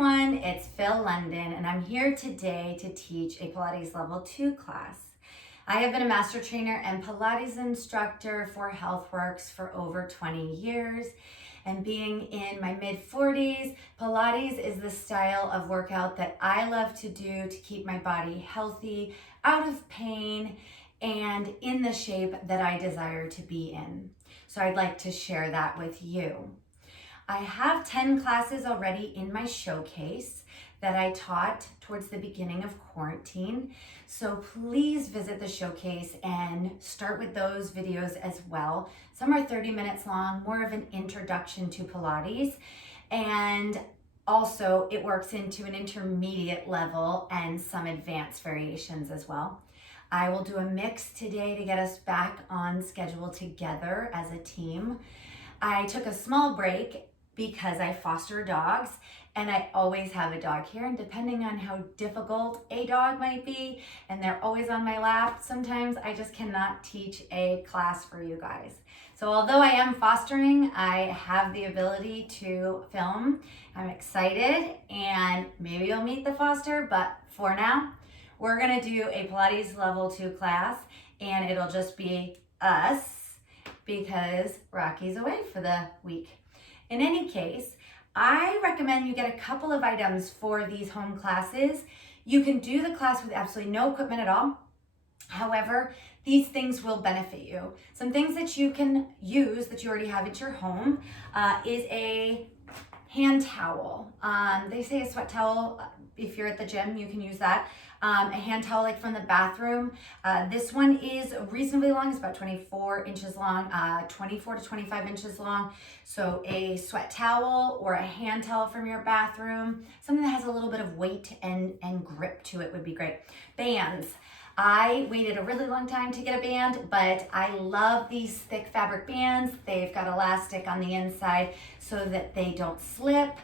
everyone, it's Phil London, and I'm here today to teach a Pilates Level 2 class. I have been a master trainer and Pilates instructor for HealthWorks for over 20 years, and being in my mid-40s, Pilates is the style of workout that I love to do to keep my body healthy, out of pain, and in the shape that I desire to be in. So I'd like to share that with you. I have 10 classes already in my showcase that I taught towards the beginning of quarantine. So please visit the showcase and start with those videos as well. Some are 30 minutes long, more of an introduction to Pilates. And also it works into an intermediate level and some advanced variations as well. I will do a mix today to get us back on schedule together as a team. I took a small break because I foster dogs and I always have a dog here, and depending on how difficult a dog might be, and they're always on my lap, sometimes I just cannot teach a class for you guys. So although I am fostering, I have the ability to film. I'm excited, and maybe you'll meet the foster, but for now, we're gonna do a Pilates Level 2 class, and it'll just be us because Rocky's away for the week. In any case, I recommend you get a couple of items for these home classes. You can do the class with absolutely no equipment at all. However, these things will benefit you. Some things that you can use that you already have at your home is a hand towel. They say a sweat towel. If you're at the gym, you can use that. A hand towel like from the bathroom. This one is reasonably long. It's about 24 inches long, 24 to 25 inches long. So a sweat towel or a hand towel from your bathroom, something that has a little bit of weight and grip to it would be great. Bands. I waited a really long time to get a band, but I love these thick fabric bands. They've got elastic on the inside so that they don't slip.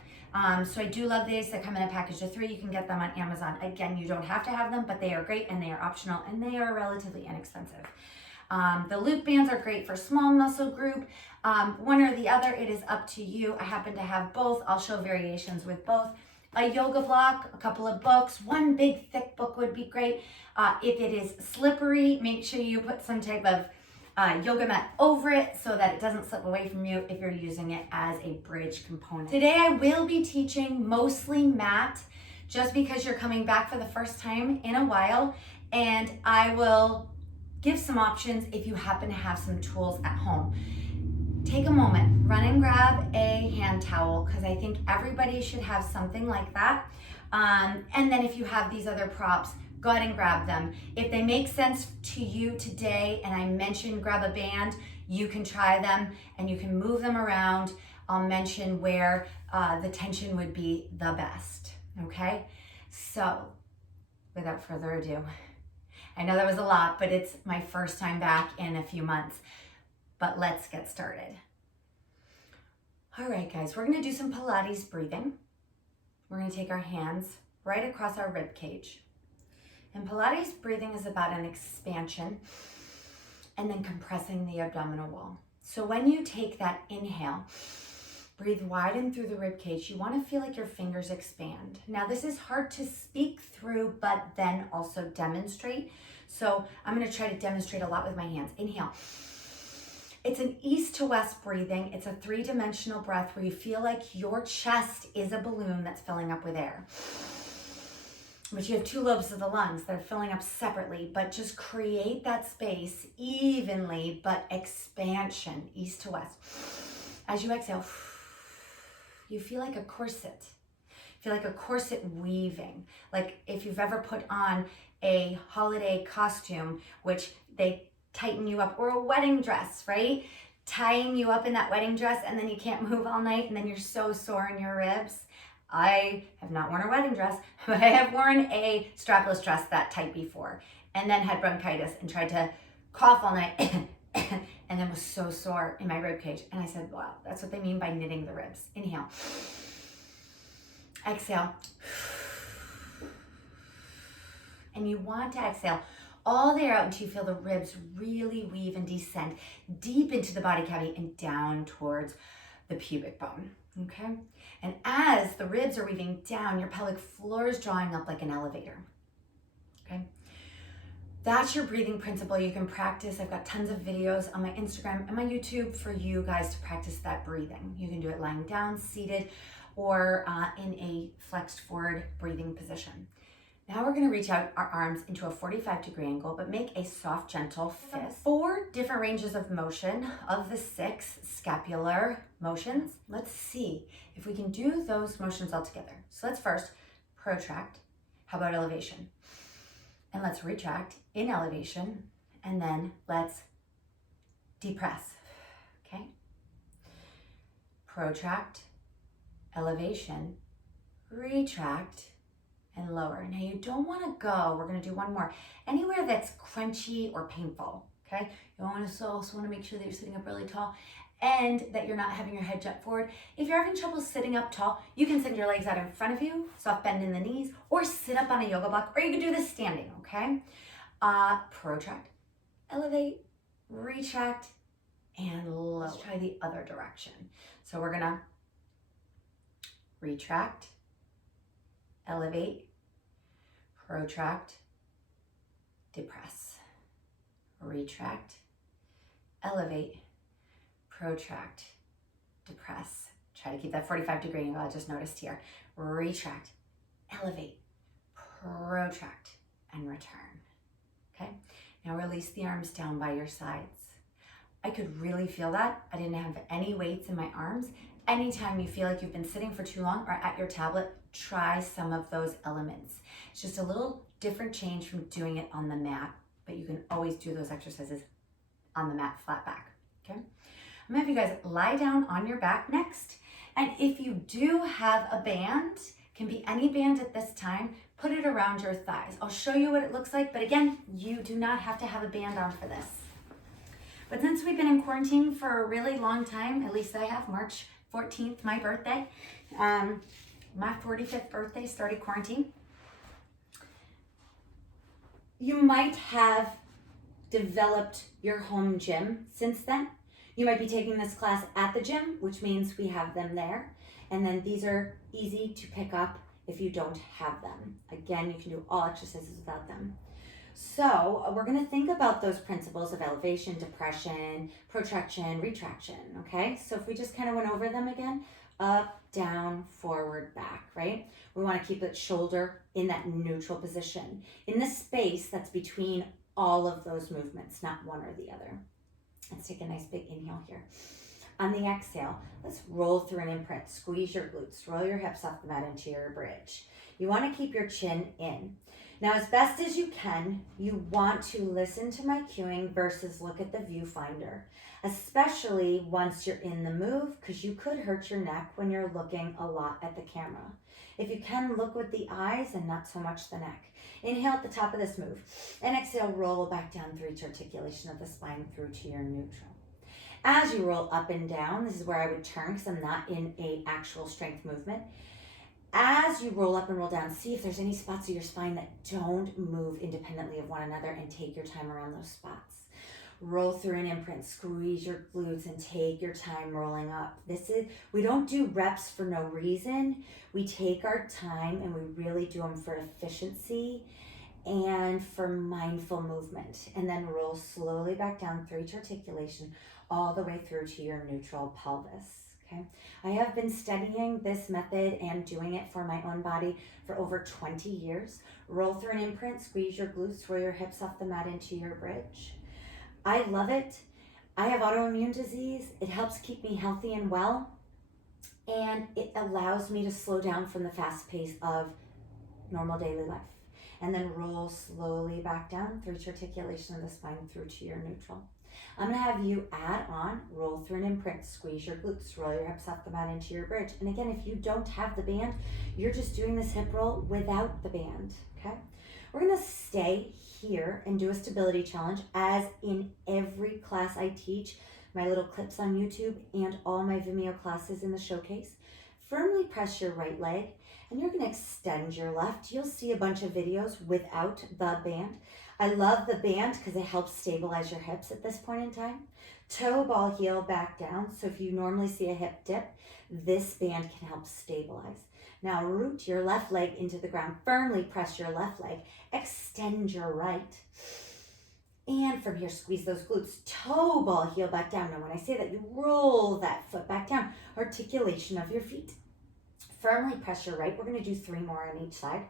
So I do love these. They come in a package of 3. You can get them on Amazon. Again, you don't have to have them, but they are great and they are optional and they are relatively inexpensive. The loop bands are great for small muscle group. One or the other, it is up to you. I happen to have both. I'll show variations with both. A yoga block, a couple of books, one big thick book would be great. If it is slippery, make sure you put some type of yoga mat over it so that it doesn't slip away from you if you're using it as a bridge component. Today I will be teaching mostly mat just because you're coming back for the first time in a while, and I will give some options if you happen to have some tools at home. Take a moment, run and grab a hand towel because I think everybody should have something like that. And then if you have these other props, go ahead and grab them. If they make sense to you today and I mention grab a band, you can try them and you can move them around. I'll mention where the tension would be the best, okay? So without further ado, I know that was a lot, but it's my first time back in a few months. But let's get started. All right, guys, we're gonna do some Pilates breathing. We're gonna take our hands right across our rib cage. And Pilates breathing is about an expansion and then compressing the abdominal wall. So when you take that inhale, breathe wide in through the rib cage. You wanna feel like your fingers expand. Now this is hard to speak through, but then also demonstrate. So I'm gonna try to demonstrate a lot with my hands. Inhale. It's an east to west breathing. It's a 3-dimensional breath where you feel like your chest is a balloon that's filling up with air. But you have 2 lobes of the lungs that are filling up separately, but just create that space evenly, but expansion, east to west. As you exhale, you feel like a corset. You feel like a corset weaving. Like if you've ever put on a holiday costume, which they tighten you up, or a wedding dress, right? Tying you up in that wedding dress and then you can't move all night and then you're so sore in your ribs. I have not worn a wedding dress, but I have worn a strapless dress that tight before and then had bronchitis and tried to cough all night and then was so sore in my rib cage. And I said, wow, that's what they mean by knitting the ribs. Inhale. Exhale. And you want to exhale all the air out until you feel the ribs really weave and descend deep into the body cavity and down towards the pubic bone. Okay? And as the ribs are weaving down, your pelvic floor is drawing up like an elevator. Okay? That's your breathing principle. You can practice. I've got tons of videos on my Instagram and my YouTube for you guys to practice that breathing. You can do it lying down, seated, or in a flexed forward breathing position. Now we're going to reach out our arms into a 45-degree angle, but make a soft, gentle fist. 4 different ranges of motion of the 6 scapular motions. Let's see if we can do those motions all together. So let's first protract. How about elevation? And let's retract in elevation, and then let's depress. Okay? Protract, elevation, retract, and lower. Now you don't want to go, we're going to do one more, anywhere that's crunchy or painful, okay? You also want to make sure that you're sitting up really tall and that you're not having your head jut forward. If you're having trouble sitting up tall, you can send your legs out in front of you, soft bend in the knees, or sit up on a yoga block, or you can do this standing, okay? Protract, elevate, retract, and lower. Let's try the other direction. So we're going to retract, elevate, protract, depress, retract, elevate, protract, depress. Try to keep that 45-degree angle I just noticed here. Retract, elevate, protract, and return. Okay? Now release the arms down by your sides. I could really feel that. I didn't have any weights in my arms. Anytime you feel like you've been sitting for too long or at your tablet, try some of those elements. It's just a little different change from doing it on the mat, but you can always do those exercises on the mat flat back, okay? I'm gonna have you guys lie down on your back next. And if you do have a band, can be any band at this time, put it around your thighs. I'll show you what it looks like, but again, you do not have to have a band on for this. But since we've been in quarantine for a really long time, at least I have, March 14th, my birthday, my 45th birthday started quarantine. You might have developed your home gym since then. You might be taking this class at the gym, which means we have them there. And then these are easy to pick up if you don't have them. Again, you can do all exercises without them. So we're going to think about those principles of elevation, depression, protraction, retraction, okay? So if we just kind of went over them again, up, down, forward, back, right? We want to keep the shoulder in that neutral position, in the space that's between all of those movements, not one or the other. Let's take a nice big inhale here. On the exhale, let's roll through an imprint. Squeeze your glutes, roll your hips off the mat into your bridge. You want to keep your chin in. Now, as best as you can, you want to listen to my cueing versus look at the viewfinder, especially once you're in the move, because you could hurt your neck when you're looking a lot at the camera. If you can, look with the eyes and not so much the neck. Inhale at the top of this move, and exhale, roll back down through each articulation of the spine through to your neutral. As you roll up and down, this is where I would turn because I'm not in an actual strength movement. As you roll up and roll down, see if there's any spots of your spine that don't move independently of one another, and take your time around those spots. Roll through an imprint, squeeze your glutes, and take your time rolling up. We don't do reps for no reason. We take our time and we really do them for efficiency and for mindful movement. And then roll slowly back down through each articulation all the way through to your neutral pelvis. Okay. I have been studying this method and doing it for my own body for over 20 years. Roll through an imprint, squeeze your glutes, roll your hips off the mat into your bridge. I love it. I have autoimmune disease. It helps keep me healthy and well, and it allows me to slow down from the fast pace of normal daily life. And then roll slowly back down through each articulation of the spine through to your neutral. I'm going to have you add on, roll through an imprint, squeeze your glutes, roll your hips off the mat into your bridge. And again, if you don't have the band, you're just doing this hip roll without the band, okay? We're going to stay here and do a stability challenge, as in every class I teach, my little clips on YouTube and all my Vimeo classes in the showcase, firmly press your right leg, and you're gonna extend your left. You'll see a bunch of videos without the band. I love the band because it helps stabilize your hips at this point in time. Toe, ball, heel, back down. So if you normally see a hip dip, this band can help stabilize. Now root your left leg into the ground. Firmly press your left leg. Extend your right. And from here, squeeze those glutes. Toe, ball, heel, back down. Now when I say that, you roll that foot back down. Articulation of your feet. Firmly press your right. We're going to do 3 more on each side.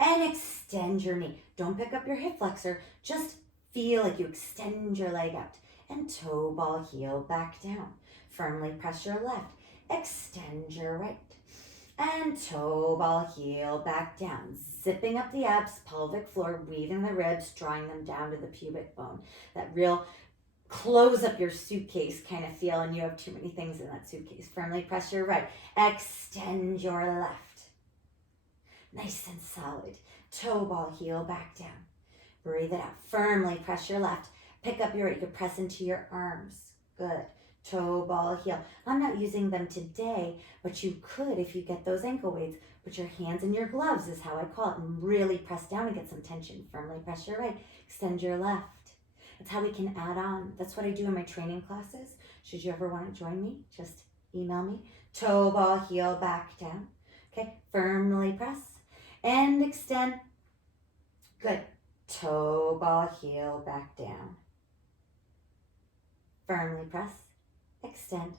And extend your knee. Don't pick up your hip flexor. Just feel like you extend your leg out. And toe, ball, heel, back down. Firmly press your left. Extend your right. And toe, ball, heel, back down. Zipping up the abs, pelvic floor, weaving the ribs, drawing them down to the pubic bone. That real close up your suitcase kind of feel, and you have too many things in that suitcase. Firmly press your right. Extend your left. Nice and solid. Toe, ball, heel, back down. Breathe it out. Firmly press your left. Pick up your right. You can press into your arms. Good. Toe, ball, heel. I'm not using them today, but you could if you get those ankle weights. Put your hands in your gloves is how I call it, and really press down and get some tension. Firmly press your right. Extend your left. That's how we can add on. That's what I do in my training classes. Should you ever want to join me, just email me. Toe, ball, heel, back down. Okay, firmly press and extend. Good. Toe, ball, heel, back down. Firmly press, extend.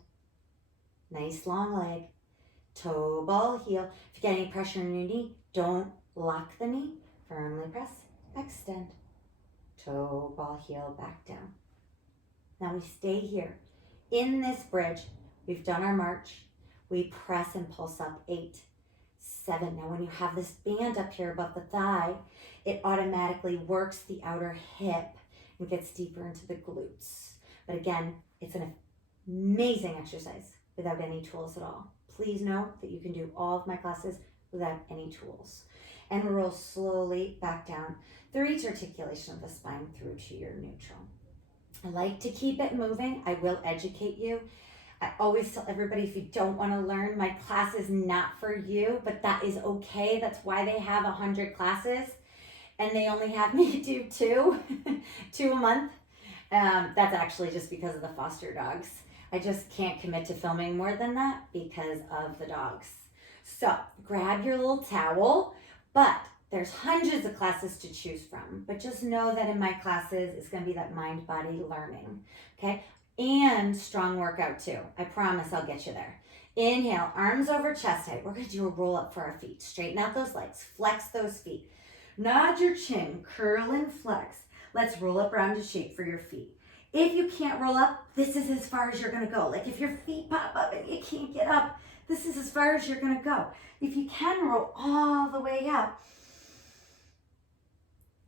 Nice long leg. Toe, ball, heel. If you get any pressure in your knee, don't lock the knee. Firmly press, extend. Toe, ball, heel, back down. Now we stay here. In this bridge, we've done our march. We press and pulse up 8, 7. Now when you have this band up here above the thigh, it automatically works the outer hip and gets deeper into the glutes. But again, it's an amazing exercise without any tools at all. Please know that you can do all of my classes without any tools. And roll slowly back down through each articulation of the spine through to your neutral. I like to keep it moving. I will educate you. I always tell everybody, if you don't want to learn, my class is not for you, but that is okay. That's why they have 100 classes and they only have me do 2 a month. That's actually just because of the foster dogs. I just can't commit to filming more than that because of the dogs. So grab your little towel, but there's hundreds of classes to choose from. But just know that in my classes, it's going to be that mind-body learning, okay? And strong workout too. I promise I'll get you there. Inhale, arms over chest height. We're going to do a roll up for our feet. Straighten out those legs, flex those feet. Nod your chin, curl and flex. Let's roll up rounded shape for your feet. If you can't roll up, this is as far as you're going to go. Like if your feet pop up and you can't get up, this is as far as you're going to go. If you can roll all the way up,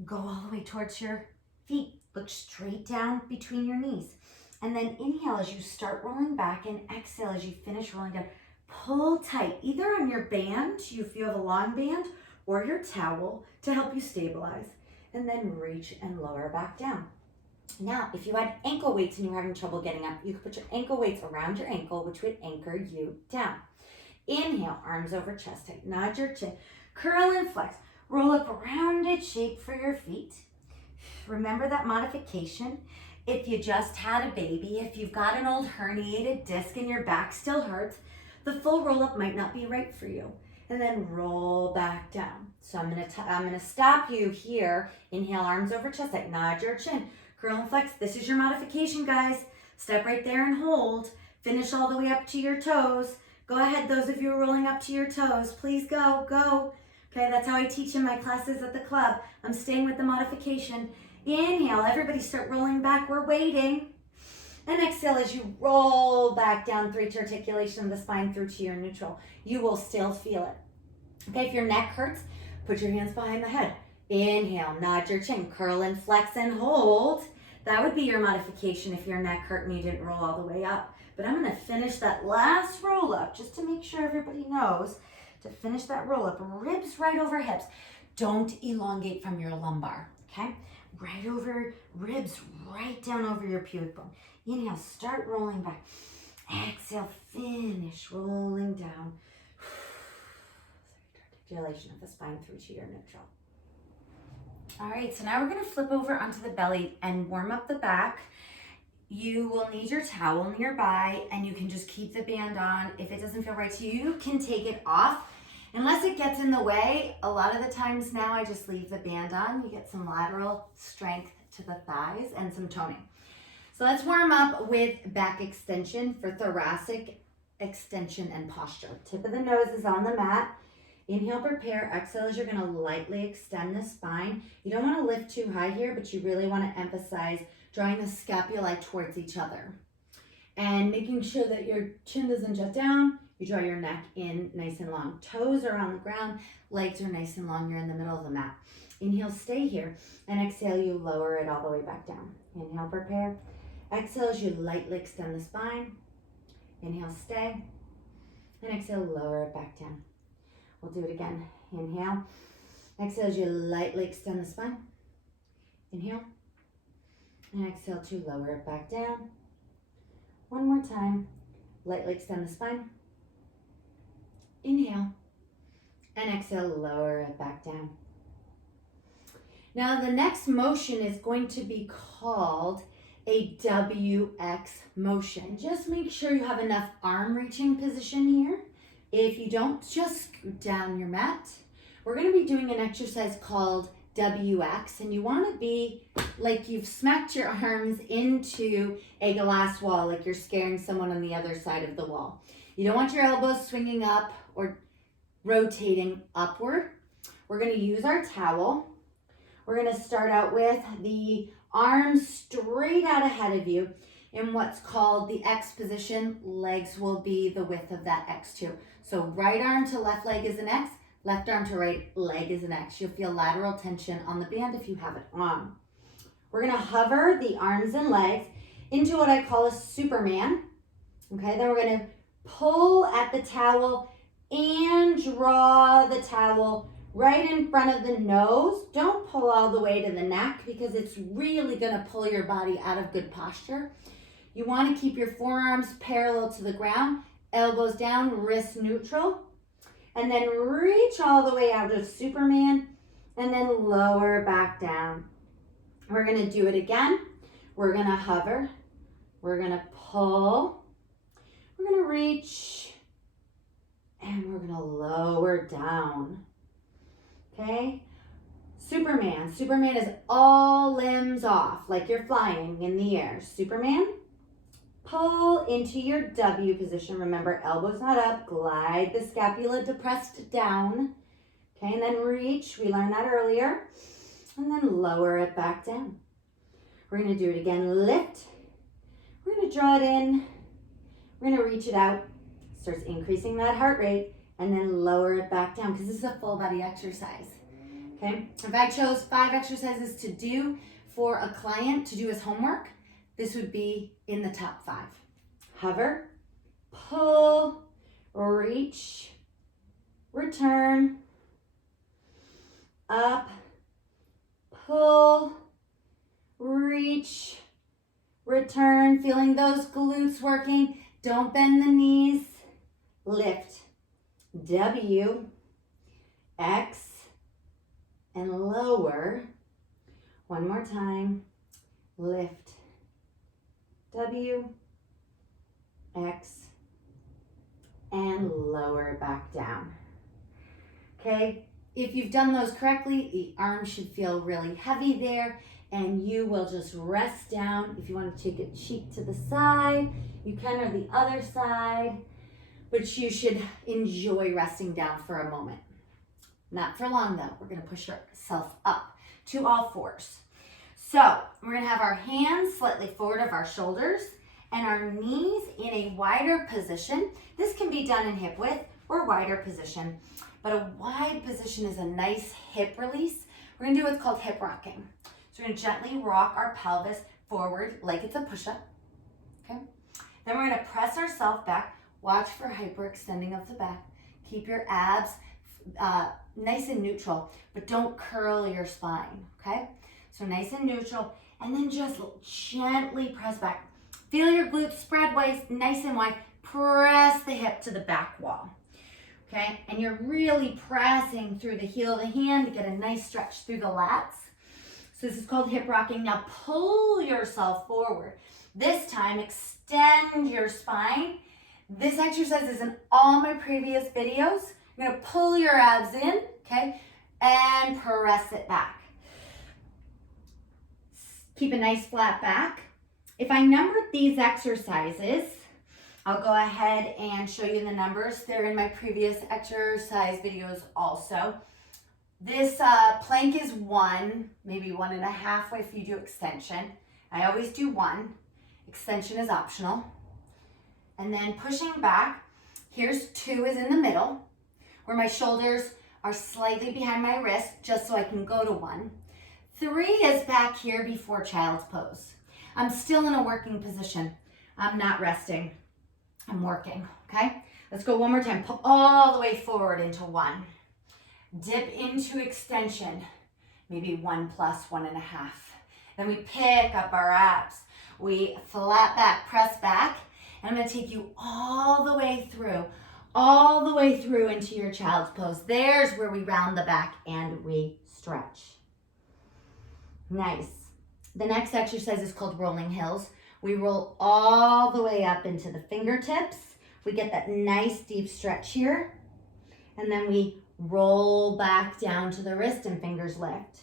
go all the way towards your feet. Look straight down between your knees. And then inhale as you start rolling back, and exhale as you finish rolling down. Pull tight, either on your band, if you have a long band, or your towel to help you stabilize. And then reach and lower back down. Now, if you had ankle weights and you're having trouble getting up, you could put your ankle weights around your ankle, which would anchor you down. Inhale, arms over chest height. Nod your chin. Curl and flex. Roll up a rounded shape for your feet. Remember that modification. If you just had a baby, if you've got an old herniated disc and your back still hurts, the full roll up might not be right for you. And then roll back down. So I'm gonna stop you here. Inhale, arms over chest height. Nod your chin. Curl and flex. This is your modification, guys. Step right there and hold. Finish all the way up to your toes. Go ahead, those of you who are rolling up to your toes. Please go, go. Okay, that's how I teach in my classes at the club. I'm staying with the modification. Inhale, everybody start rolling back. We're waiting. And exhale as you roll back down through each articulation of the spine through to your neutral. You will still feel it. Okay, if your neck hurts, put your hands behind the head. Inhale, nod your chin, curl and flex and hold. That would be your modification if your neck hurt and you didn't roll all the way up. But I'm gonna finish that last roll up just to make sure everybody knows to finish that roll up. Ribs right over hips. Don't elongate from your lumbar, okay? Right over ribs, right down over your pubic bone. Inhale, start rolling back. Exhale, finish rolling down. dilation of the spine through to your neutral. All right, so now we're gonna flip over onto the belly and warm up the back. You will need your towel nearby, and you can just keep the band on. If it doesn't feel right to you, you can take it off. Unless it gets in the way, a lot of the times now I just leave the band on. You get some lateral strength to the thighs and some toning. So let's warm up with back extension for thoracic extension and posture. Tip of the nose is on the mat. Inhale, prepare. Exhale as you're gonna lightly extend the spine. You don't wanna lift too high here, but you really wanna emphasize drawing the scapulae towards each other. And making sure that your chin doesn't jut down. You draw your neck in nice and long. Toes are on the ground, legs are nice and long. You're in the middle of the mat. Inhale, stay here. And exhale, you lower it all the way back down. Inhale, prepare. Exhale as you lightly extend the spine. Inhale, stay. And exhale, lower it back down. We'll do it again. Inhale. Exhale as you lightly extend the spine. Inhale. And exhale to lower it back down. One more time. Lightly extend the spine. Inhale. And exhale, lower it back down. Now the next motion is going to be called a WX motion. Just make sure you have enough arm reaching position here. If you don't, just scoot down your mat. We're gonna be doing an exercise called WX, and you wanna be like you've smacked your arms into a glass wall, like you're scaring someone on the other side of the wall. You don't want your elbows swinging up or rotating upward. We're gonna use our towel. We're gonna start out with the arms straight out ahead of you in what's called the X position. Legs will be the width of that X too. So right arm to left leg is an X, left arm to right leg is an X. You'll feel lateral tension on the band if you have it on. We're gonna hover the arms and legs into what I call a Superman. Okay, then we're gonna pull at the towel and draw the towel right in front of the nose. Don't pull all the way to the neck because it's really gonna pull your body out of good posture. You wanna keep your forearms parallel to the ground, elbows down, wrists neutral, and then reach all the way out to Superman and then lower back down. We're gonna do it again. We're gonna hover, we're gonna pull, we're gonna reach, and we're gonna lower down. Okay, Superman. Superman is all limbs off, like you're flying in the air. Superman, pull into your W position. Remember, elbows not up, glide the scapula depressed down. Okay, and then reach, we learned that earlier, and then lower it back down. We're gonna do it again, lift. We're gonna draw it in, we're gonna reach it out, starts increasing that heart rate, and then lower it back down because this is a full body exercise. Okay, if I chose 5 exercises to do for a client to do as homework, this would be in the top 5. Hover, pull, reach, return, up, pull, reach, return, feeling those glutes working. Don't bend the knees, lift, W, X, and lower. One more time, lift, W, X, and lower back down. Okay, if you've done those correctly, the arms should feel really heavy there, and you will just rest down. If you want to take a cheek to the side, you can, or the other side, but you should enjoy resting down for a moment. Not for long though. We're gonna push yourself up to all fours. So we're gonna have our hands slightly forward of our shoulders and our knees in a wider position. This can be done in hip width or wider position, but a wide position is a nice hip release. We're gonna do what's called hip rocking. So we're gonna gently rock our pelvis forward like it's a push-up, okay? Then we're gonna press ourselves back. Watch for hyperextending of the back. Keep your abs nice and neutral, but don't curl your spine, okay? So nice and neutral, and then just gently press back. Feel your glutes spread waist, nice and wide. Press the hip to the back wall. okay? And you're really pressing through the heel of the hand to get a nice stretch through the lats. So this is called hip rocking. Now pull yourself forward. This time, extend your spine. This exercise is in all my previous videos. You're gonna pull your abs in, okay? And press it back. Keep a nice flat back. If I numbered these exercises, I'll go ahead and show you the numbers. They're in my previous exercise videos also. This plank is 1, maybe 1.5 if you do extension. I always do 1. Extension is optional. And then pushing back, here's 2 is in the middle, where my shoulders are slightly behind my wrist, just so I can go to 1. 3 is back here before child's pose. I'm still in a working position. I'm not resting. I'm working, okay? Let's go one more time. Pull all the way forward into 1. Dip into extension, maybe 1 plus 1.5. Then we pick up our abs. We flat back, press back, and I'm gonna take you all the way through into your child's pose. There's where we round the back and we stretch. Nice. The next exercise is called rolling hills. We roll all the way up into the fingertips. We get that nice deep stretch here. And then we roll back down to the wrist and fingers lift.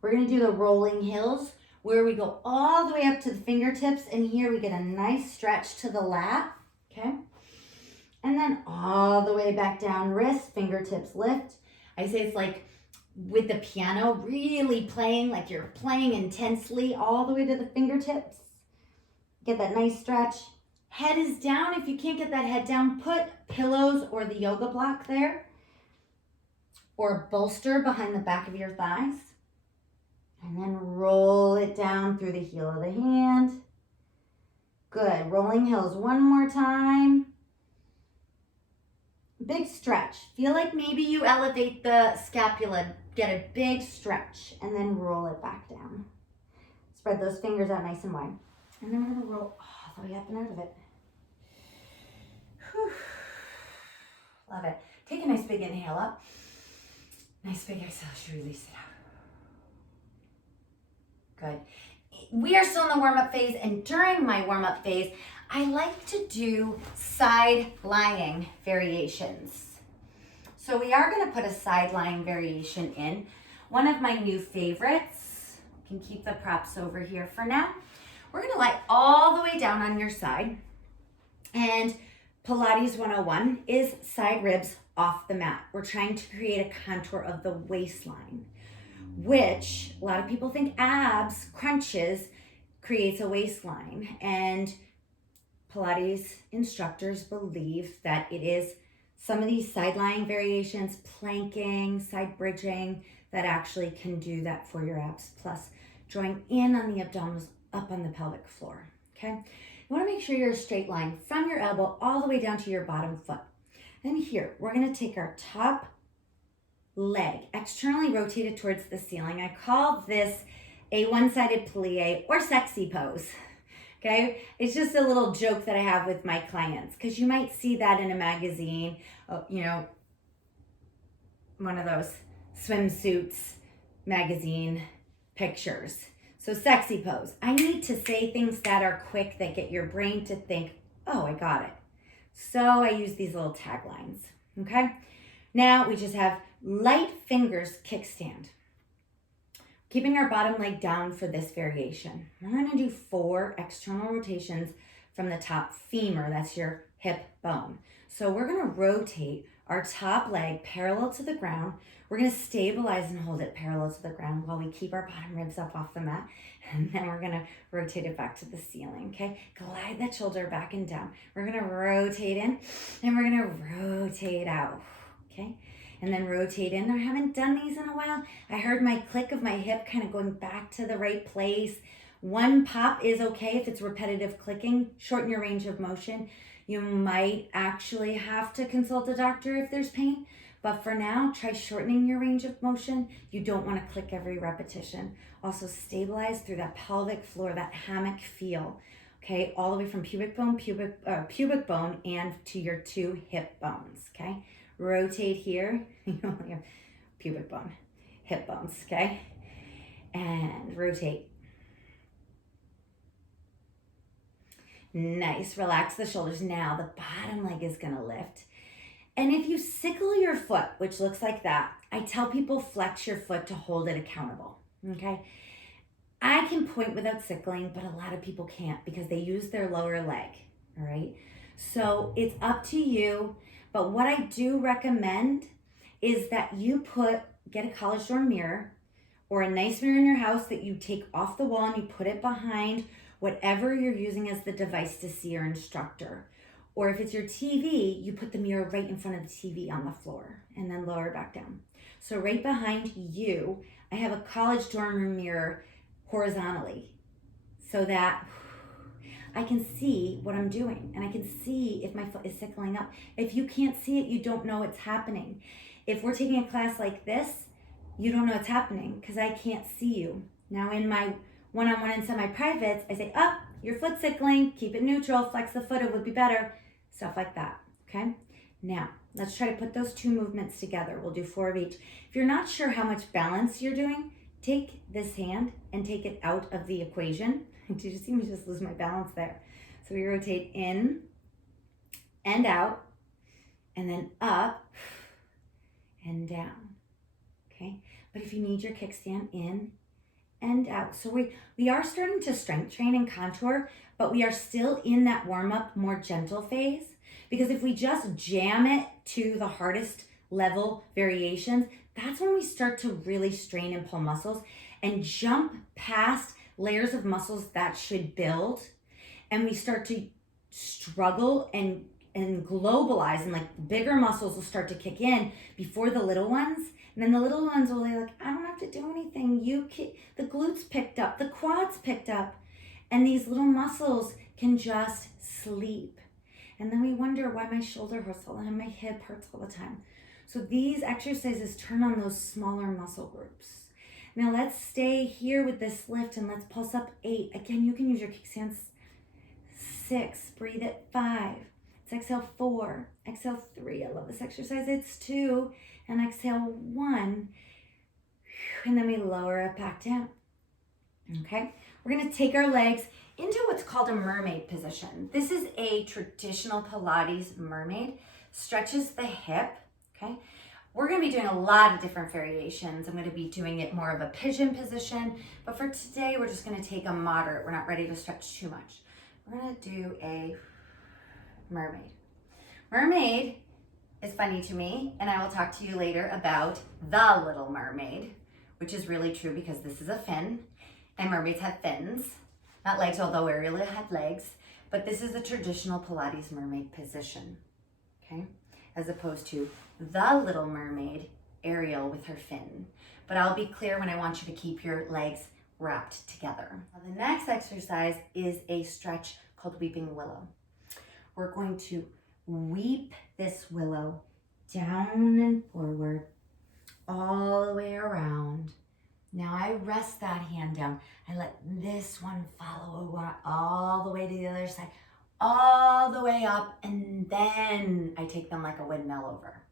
We're gonna do the rolling hills where we go all the way up to the fingertips, and here we get a nice stretch to the lat, okay? And then all the way back down, wrist, fingertips lift. I say it's like with the piano, really playing like you're playing intensely all the way to the fingertips. Get that nice stretch. Head is down. If you can't get that head down, put pillows or the yoga block there, or bolster behind the back of your thighs. And then roll it down through the heel of the hand. Good. Rolling hills one more time. Big stretch. Feel like maybe you elevate the scapula. Get a big stretch and then roll it back down. Spread those fingers out nice and wide. And then we're going to roll all the way up and out of it. Whew. Love it. Take a nice big inhale up. Nice big exhale as you release it out. Good. We are still in the warm-up phase, and during my warm-up phase, I like to do side lying variations. So we are going to put a side lying variation in. One of my new favorites, you can keep the props over here for now. We're going to lie all the way down on your side, and Pilates 101 is side ribs off the mat. We're trying to create a contour of the waistline, which a lot of people think abs, crunches, creates a waistline. And Pilates instructors believe that it is some of these side lying variations, planking, side bridging, that actually can do that for your abs. Plus, drawing in on the abdominals up on the pelvic floor, okay? You wanna make sure you're a straight line from your elbow all the way down to your bottom foot. Then here, we're gonna take our top leg externally rotated towards the ceiling. I call this a one-sided plie or sexy pose, okay? It's just a little joke that I have with my clients, because you might see that in a magazine, you know, one of those swimsuits magazine pictures. So sexy pose. I need to say things that are quick, that get your brain to think, oh, I got it. So I use these little taglines, okay? Now we just have light fingers kickstand. Keeping our bottom leg down for this variation. We're gonna do 4 external rotations from the top femur, that's your hip bone. So we're gonna rotate our top leg parallel to the ground. We're gonna stabilize and hold it parallel to the ground while we keep our bottom ribs up off the mat. And then we're gonna rotate it back to the ceiling, okay? Glide that shoulder back and down. We're gonna rotate in and we're gonna rotate out, okay? And then rotate in. I haven't done these in a while. I heard my click of my hip kind of going back to the right place. 1 pop is okay if it's repetitive clicking. Shorten your range of motion. You might actually have to consult a doctor if there's pain, but for now, try shortening your range of motion. You don't want to click every repetition. Also stabilize through that pelvic floor, that hammock feel. okay? All the way from pubic bone and to your 2 hip bones, okay? Rotate here, you only have pubic bone, hip bones, okay? And rotate. Nice, relax the shoulders. Now the bottom leg is gonna lift. And if you sickle your foot, which looks like that, I tell people flex your foot to hold it accountable, okay? I can point without sickling, but a lot of people can't because they use their lower leg, all right? So it's up to you, but what I do recommend is that you get a college dorm mirror or a nice mirror in your house that you take off the wall and you put it behind whatever you're using as the device to see your instructor. Or if it's your TV, you put the mirror right in front of the TV on the floor and then lower it back down. So right behind you, I have a college dorm room mirror horizontally so that I can see what I'm doing and I can see if my foot is sickling up. If you can't see it, you don't know it's happening. If we're taking a class like this, you don't know what's happening because I can't see you. Now in my one-on-one and semi-privates, I say, your foot's sickling, keep it neutral, flex the foot, it would be better. Stuff like that, okay? Now, let's try to put those 2 movements together. We'll do 4 of each. If you're not sure how much balance you're doing, take this hand and take it out of the equation. Did you see me just lose my balance there? So we rotate in and out, and then up and down, okay? But if you need your kickstand, in and out. So we are starting to strength train and contour, but we are still in that warm-up, more gentle phase. Because if we just jam it to the hardest level variations, that's when we start to really strain and pull muscles and jump past layers of muscles that should build. And we start to struggle and globalize, and like bigger muscles will start to kick in before the little ones. And then the little ones will be like, I don't have to do anything. The glutes picked up, the quads picked up, and these little muscles can just sleep. And then we wonder why my shoulder hurts all the time, my hip hurts all the time. So these exercises turn on those smaller muscle groups. Now let's stay here with this lift and let's pulse up 8. Again, you can use your kickstands. 6, breathe at 5. Let's exhale 4, exhale 3. I love this exercise. It's 2, and exhale 1. And then we lower it back down. Okay, we're gonna take our legs into what's called a mermaid position. This is a traditional Pilates mermaid. Stretches the hip, okay? We're gonna be doing a lot of different variations. I'm gonna be doing it more of a pigeon position, but for today, we're just gonna take a moderate. We're not ready to stretch too much. We're gonna do a mermaid. Mermaid is funny to me, and I will talk to you later about the Little Mermaid, which is really true because this is a fin, and mermaids have fins, not legs, although Ariel had legs, but this is the traditional Pilates mermaid position, okay? As opposed to the Little Mermaid, Ariel with her fin. But I'll be clear when I want you to keep your legs wrapped together. Now, the next exercise is a stretch called Weeping Willow. We're going to weep this willow down and forward, all the way around. Now I rest that hand down. I let this one follow all the way to the other side, all the way up, and then I take them like a windmill over.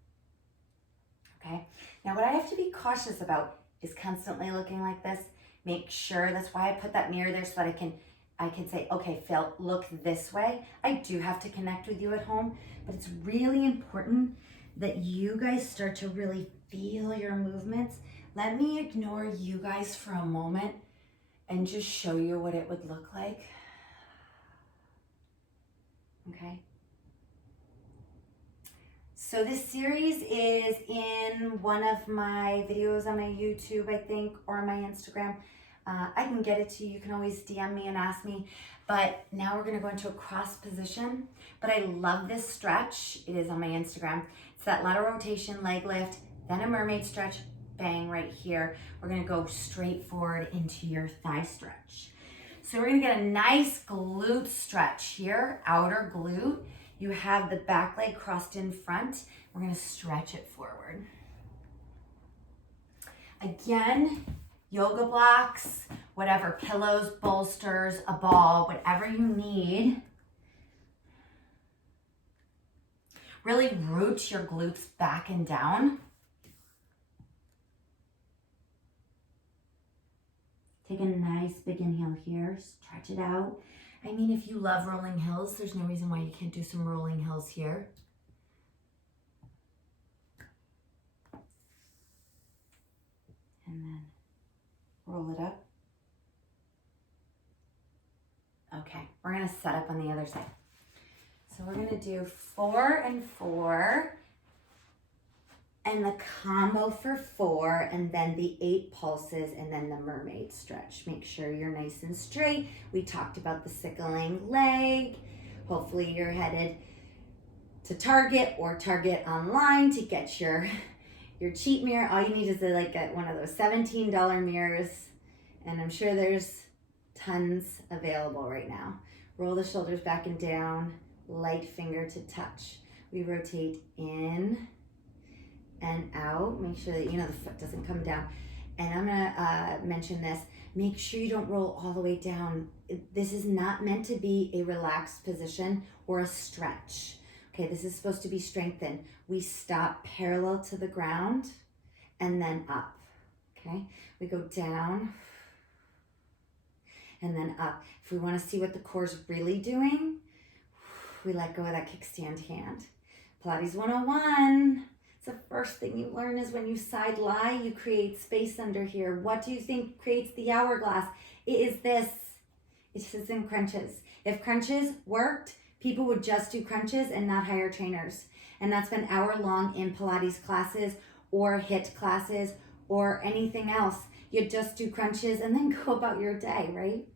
Okay? Now what I have to be cautious about is constantly looking like this. Make sure, that's why I put that mirror there so that I can say, okay, Phil, look this way. I do have to connect with you at home, but it's really important that you guys start to really feel your movements. Let me ignore you guys for a moment and just show you what it would look like. Okay. So this series is in one of my videos on my YouTube, I think, or on my Instagram. I can get it to you. You can always DM me and ask me. But now we're going to go into a cross position. But I love this stretch. It is on my Instagram. It's that lateral rotation, leg lift, then a mermaid stretch, bang, right here. We're going to go straight forward into your thigh stretch. So we're going to get a nice glute stretch here, outer glute. You have the back leg crossed in front. We're going to stretch it forward. Again, yoga blocks, whatever, pillows, bolsters, a ball, whatever you need. Really root your glutes back and down. Take a nice big inhale here, stretch it out. I mean, if you love rolling hills, there's no reason why you can't do some rolling hills here. And then roll it up. Okay, we're gonna set up on the other side. So we're gonna do 4 and 4, and the combo for 4, and then the 8 pulses, and then the mermaid stretch. Make sure you're nice and straight. We talked about the sickling leg. Hopefully you're headed to Target or Target online to get your cheat mirror. All you need is like one of those $17 mirrors, and I'm sure there's tons available right now. Roll the shoulders back and down, light finger to touch. We rotate in and out. Make sure that the foot doesn't come down. And I'm gonna mention this. Make sure you don't roll all the way down. This is not meant to be a relaxed position or a stretch. Okay, this is supposed to be strengthened. We stop parallel to the ground and then up. Okay, we go down and then up. If we want to see what the core's really doing, we let go of that kickstand hand. Pilates 101. The first thing you learn is when you side lie, you create space under here. What do you think creates the hourglass? It is this. It isn't crunches. If crunches worked, people would just do crunches and not hire trainers. And that's been hour-long in Pilates classes or HIIT classes or anything else. You just do crunches and then go about your day, right?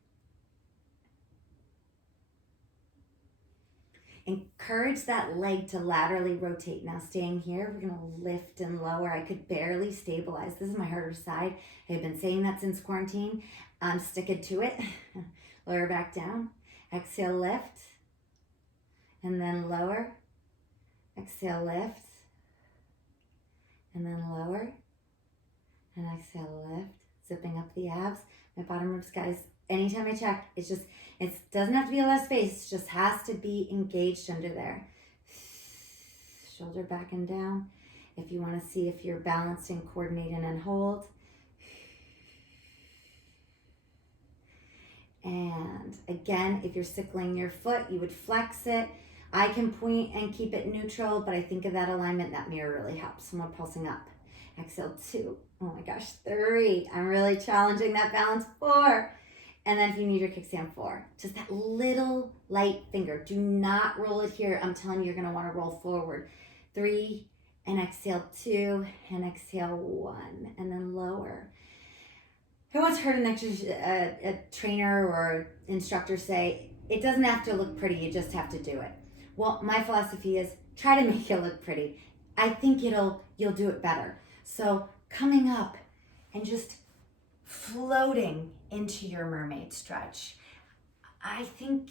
Encourage that leg to laterally rotate. Now staying here, we're gonna lift and lower. I could barely stabilize. This is my harder side. I've been saying that since quarantine. I'm sticking to it. Lower back down. Exhale, lift. And then lower. Exhale, lift. And then lower. And exhale, lift. Zipping up the abs. My bottom ribs, guys, anytime I check, it doesn't have to be a lot of space, it just has to be engaged under there. Shoulder back and down. If you want to see if you're balanced and coordinated and hold. And again, if you're sickling your foot, you would flex it. I can point and keep it neutral, but I think of that alignment, that mirror really helps. So I'm pulsing up. Exhale, 2. Oh my gosh, 3. I'm really challenging that balance. 4. And then if you need your kickstand, 4. Just that little light finger. Do not roll it here. I'm telling you, you're going to want to roll forward. 3, and exhale, 2, and exhale, 1, and then lower. I once heard a trainer or instructor say, it doesn't have to look pretty, you just have to do it. Well, my philosophy is try to make it look pretty. I think you'll do it better. So coming up and just floating into your mermaid stretch, I think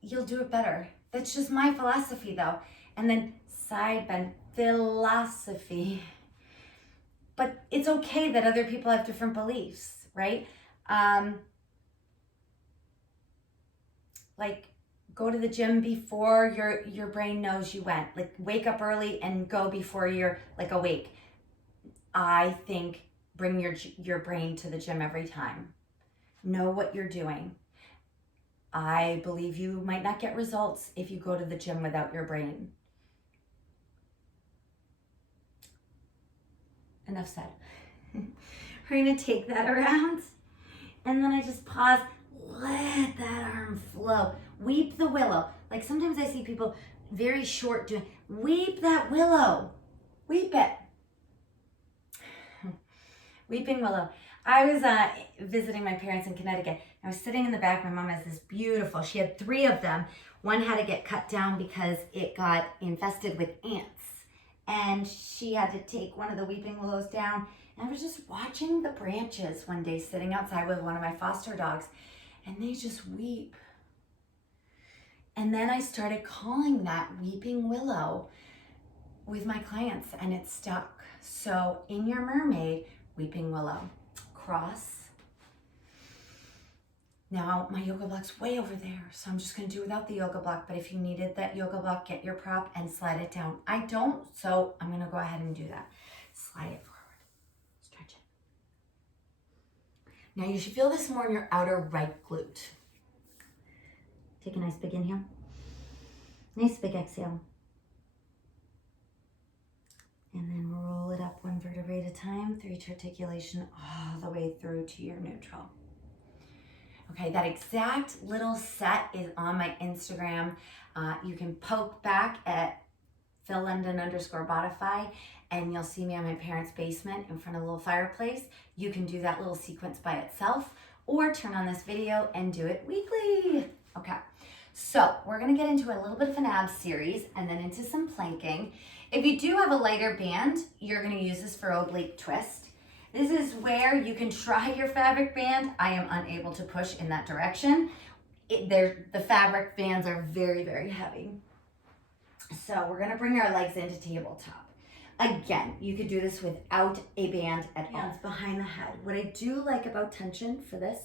you'll do it better. That's just my philosophy though. And then side bend philosophy. But it's okay that other people have different beliefs, right? Like go to the gym before your brain knows you went. Like wake up early and go before you're like awake. I think bring your brain to the gym every time. Know what you're doing. I believe you might not get results if you go to the gym without your brain. Enough said. We're gonna take that around, and then I just pause, let that arm flow. Weep the willow. Like sometimes I see people very short doing, weep that willow. Weep it. Weeping willow. I was visiting my parents in Connecticut. I was sitting in the back. My mom has this beautiful, she had 3 of them. One had to get cut down because it got infested with ants. And she had to take one of the weeping willows down. And I was just watching the branches one day sitting outside with one of my foster dogs. And they just weep. And then I started calling that weeping willow with my clients and it stuck. So in your mermaid, weeping willow. across. Now my yoga block's way over there, so I'm just gonna do without the yoga block, but if you needed that yoga block, get your prop and slide it down. I don't, so I'm gonna go ahead and do that. Slide it forward, stretch it. Now you should feel this more in your outer right glute. Take a nice big inhale. Nice big exhale. And then roll it up one vertebrae at a time, through each articulation all the way through to your neutral. Okay, that exact little set is on my Instagram. You can poke back at _Bodiphy and you'll see me on my parents' basement in front of a little fireplace. You can do that little sequence by itself or turn on this video and do it weekly. Okay, so we're gonna get into a little bit of an abs series and then into some planking. If you do have a lighter band, you're gonna use this for oblique twist. This is where you can try your fabric band. I am unable to push in that direction. The fabric bands are very, very heavy. So we're gonna bring our legs into tabletop. Again, you could do this without a band at all. Hands behind the head. What I do like about tension for this,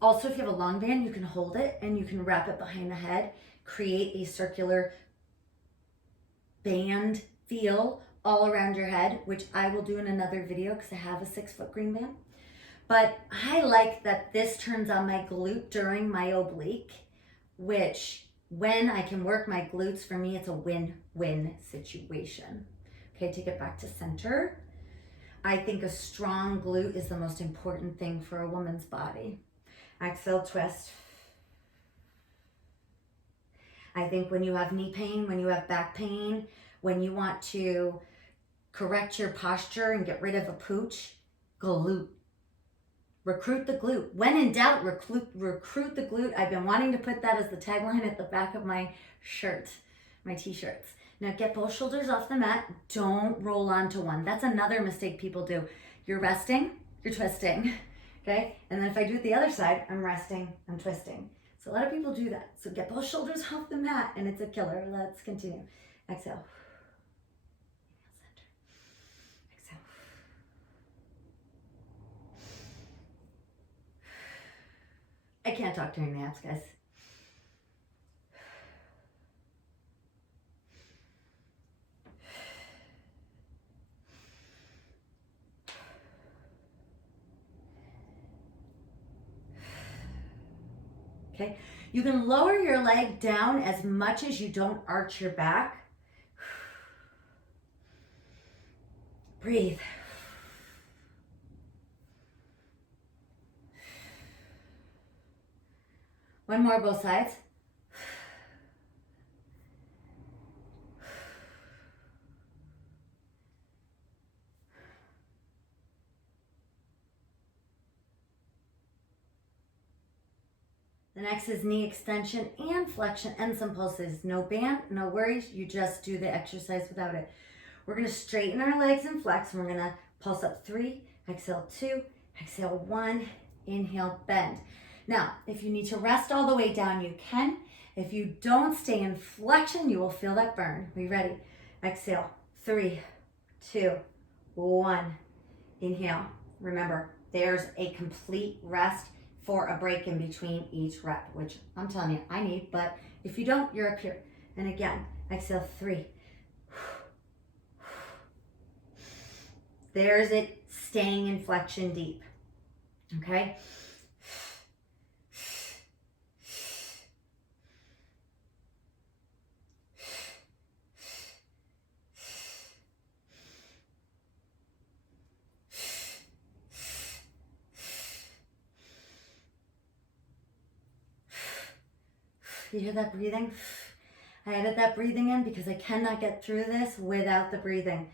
also if you have a long band, you can hold it and you can wrap it behind the head, create a circular band feel all around your head, which I will do in another video because I have a 6-foot green band. But I like that this turns on my glute during my oblique, which when I can work my glutes, for me, it's a win-win situation. Okay, take it back to center. I think a strong glute is the most important thing for a woman's body. Exhale, twist. I think when you have knee pain, when you have back pain, when you want to correct your posture and get rid of a pooch, glute. Recruit the glute. When in doubt, recruit the glute. I've been wanting to put that as the tagline at the back of my shirt, my t-shirts. Now get both shoulders off the mat. Don't roll onto one. That's another mistake people do. You're resting, you're twisting, okay? And then if I do it the other side, I'm resting, I'm twisting. So a lot of people do that. So get both shoulders off the mat and it's a killer. Let's continue. Exhale. I can't talk during the abs, guys. Okay, you can lower your leg down as much as you don't arch your back. Breathe. One more, both sides. The next is knee extension and flexion and some pulses. No band, no worries. You just do the exercise without it. We're going to straighten our legs and flex. And we're going to pulse up 3, exhale 2, exhale 1, inhale, bend. Now, if you need to rest all the way down, you can. If you don't stay in flexion, you will feel that burn. We ready? Exhale, 3, 2, 1. Inhale. Remember, there's a complete rest for a break in between each rep, which I'm telling you, I need, but if you don't, you're up here. And again, exhale, 3. There's it, staying in flexion deep, okay? You hear that breathing? I added that breathing in because I cannot get through this without the breathing.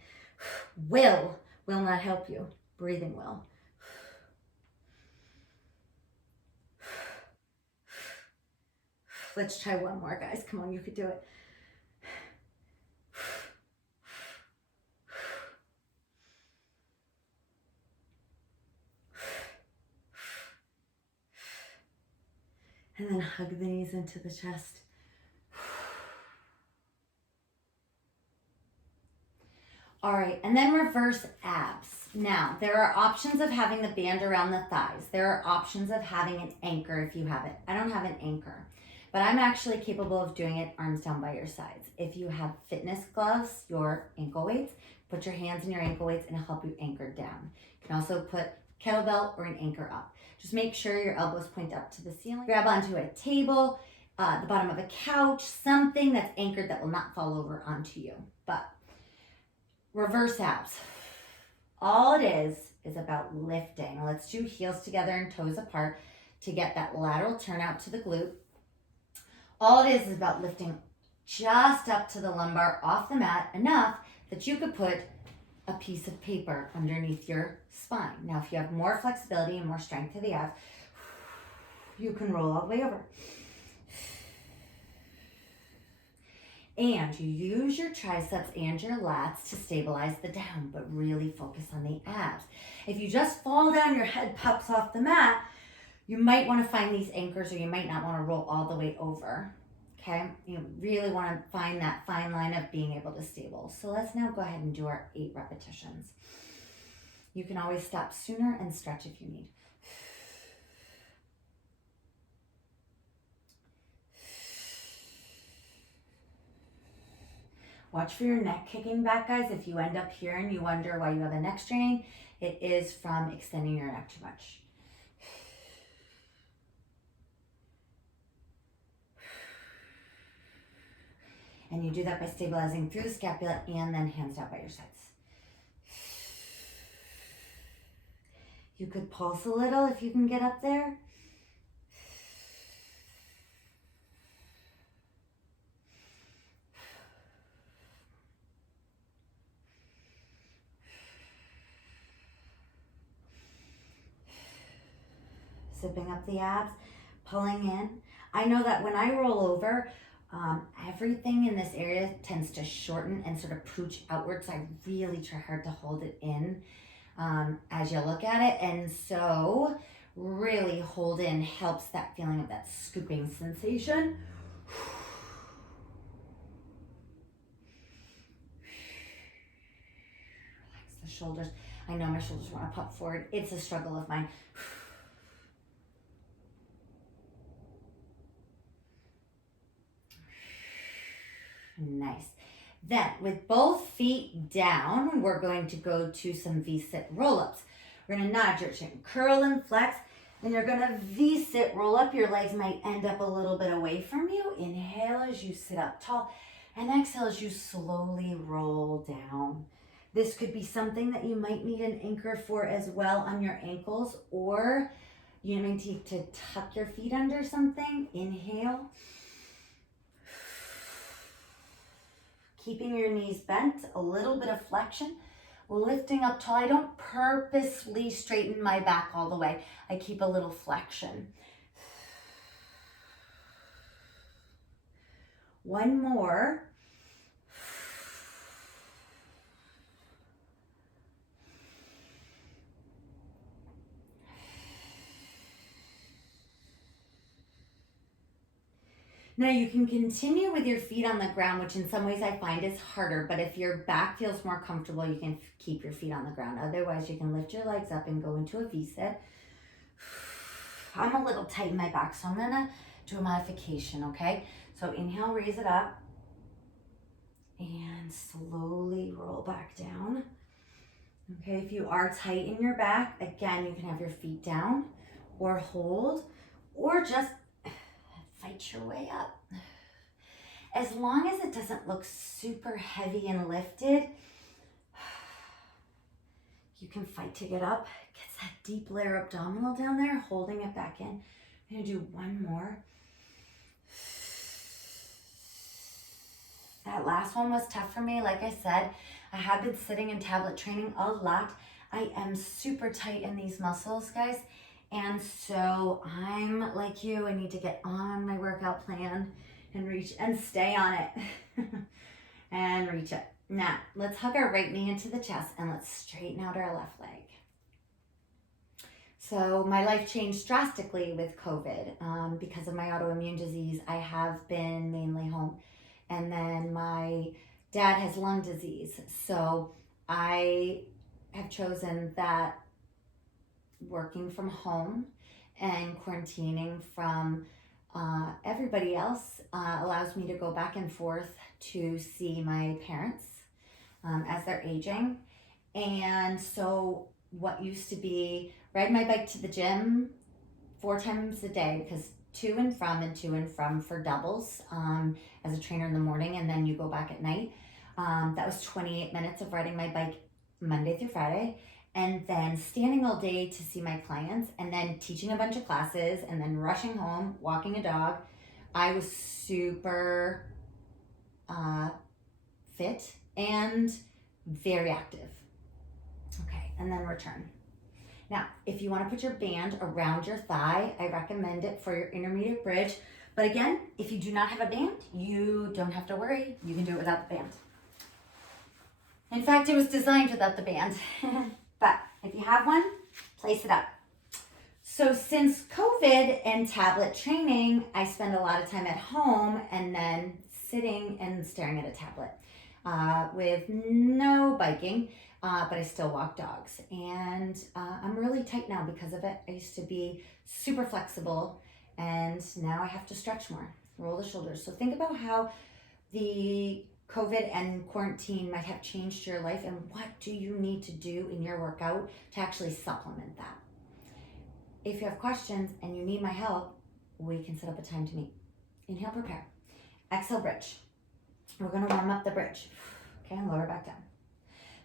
Will not help you. Breathing will. Let's try one more, guys. Come on, you could do it. And then hug the knees into the chest. All right, and then reverse abs. Now, there are options of having the band around the thighs. There are options of having an anchor if you have it. I don't have an anchor, but I'm actually capable of doing it arms down by your sides. If you have fitness gloves, your ankle weights, put your hands in your ankle weights and it'll help you anchor down. You can also put kettlebell or an anchor up. Just make sure your elbows point up to the ceiling. Grab onto a table, the bottom of a couch, something that's anchored that will not fall over onto you. But reverse abs. All it is about lifting. Let's do heels together and toes apart to get that lateral turn out to the glute. All it is about lifting just up to the lumbar off the mat, enough that you could put a piece of paper underneath your spine. Now, if you have more flexibility and more strength to the abs, you can roll all the way over. And you use your triceps and your lats to stabilize the down, but really focus on the abs. If you just fall down, your head pops off the mat, you might want to find these anchors, or you might not want to roll all the way over. Okay, you really want to find that fine line of being able to stable. So let's now go ahead and do our 8 repetitions. You can always stop sooner and stretch if you need. Watch for your neck kicking back, guys. If you end up here and you wonder why you have a neck strain, it is from extending your neck too much. And you do that by stabilizing through the scapula and then hands down by your sides. You could pulse a little if you can get up there. Zipping up the abs, pulling in. I know that when I roll over, everything in this area tends to shorten and sort of pooch outwards. So I really try hard to hold it in as you look at it. And so really hold in helps that feeling of that scooping sensation. Relax the shoulders. I know my shoulders want to pop forward. It's a struggle of mine. Nice. Then with both feet down, we're going to go to some V-sit roll-ups. We're going to nod your chin, curl and flex, and you're going to V-sit roll up. Your legs might end up a little bit away from you. Inhale as you sit up tall, and exhale as you slowly roll down. This could be something that you might need an anchor for as well on your ankles, or you may need to tuck your feet under something. Inhale. Keeping your knees bent, a little bit of flexion, lifting up tall. I don't purposely straighten my back all the way. I keep a little flexion. One more. Now you can continue with your feet on the ground, which in some ways I find is harder, but if your back feels more comfortable, you can keep your feet on the ground. Otherwise, you can lift your legs up and go into a V-sit. I'm a little tight in my back, so I'm gonna do a modification, okay? So inhale, raise it up, and slowly roll back down. Okay, if you are tight in your back, again, you can have your feet down, or hold, or just fight your way up. As long as it doesn't look super heavy and lifted, you can fight to get up. Gets that deep layer abdominal down there, holding it back in. I'm gonna do one more. That last one was tough for me. Like I said, I have been sitting in tablet training a lot. I am super tight in these muscles, guys. And so I'm like you, I need to get on my workout plan and reach and stay on it and reach it. Now, let's hug our right knee into the chest and let's straighten out our left leg. So my life changed drastically with COVID because of my autoimmune disease. I have been mainly home. And then my dad has lung disease. So I have chosen that working from home and quarantining from everybody else allows me to go back and forth to see my parents as they're aging. And so what used to be ride my bike to the gym 4 times a day, because to and from for doubles as a trainer in the morning, and then you go back at night. That was 28 minutes of riding my bike Monday through Friday, and then standing all day to see my clients, and then teaching a bunch of classes, and then rushing home, walking a dog. I was super fit and very active. Okay, and then return. Now, if you want to put your band around your thigh, I recommend it for your intermediate bridge. But again, if you do not have a band, you don't have to worry. You can do it without the band. In fact, it was designed without the band. But if you have one, place it up. So since COVID and tablet training, I spend a lot of time at home and then sitting and staring at a tablet with no biking. But I still walk dogs, and I'm really tight now because of it. I used to be super flexible, and now I have to stretch more, roll the shoulders. So think about how the COVID and quarantine might have changed your life, and what do you need to do in your workout to actually supplement that? If you have questions and you need my help, we can set up a time to meet. Inhale, prepare. Exhale, bridge. We're gonna warm up the bridge. Okay, and lower back down.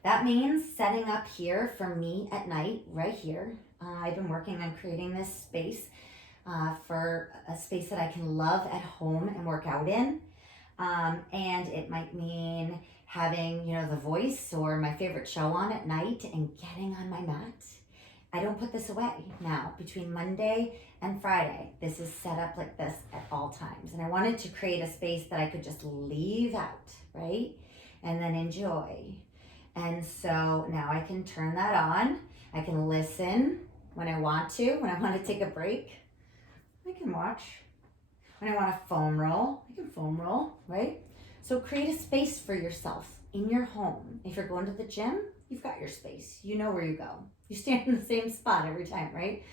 That means setting up here for me at night, right here. I've been working on creating this space for a space that I can love at home and work out in. And it might mean having, The Voice or my favorite show on at night and getting on my mat. I don't put this away now. Between Monday and Friday, this is set up like this at all times. And I wanted to create a space that I could just leave out, right? And then enjoy. And so now I can turn that on. I can listen when I want to. When I want to take a break, I can watch. When I want to foam roll, I can foam roll, right? So create a space for yourself in your home. If you're going to the gym, you've got your space. You know where you go. You stand in the same spot every time, right?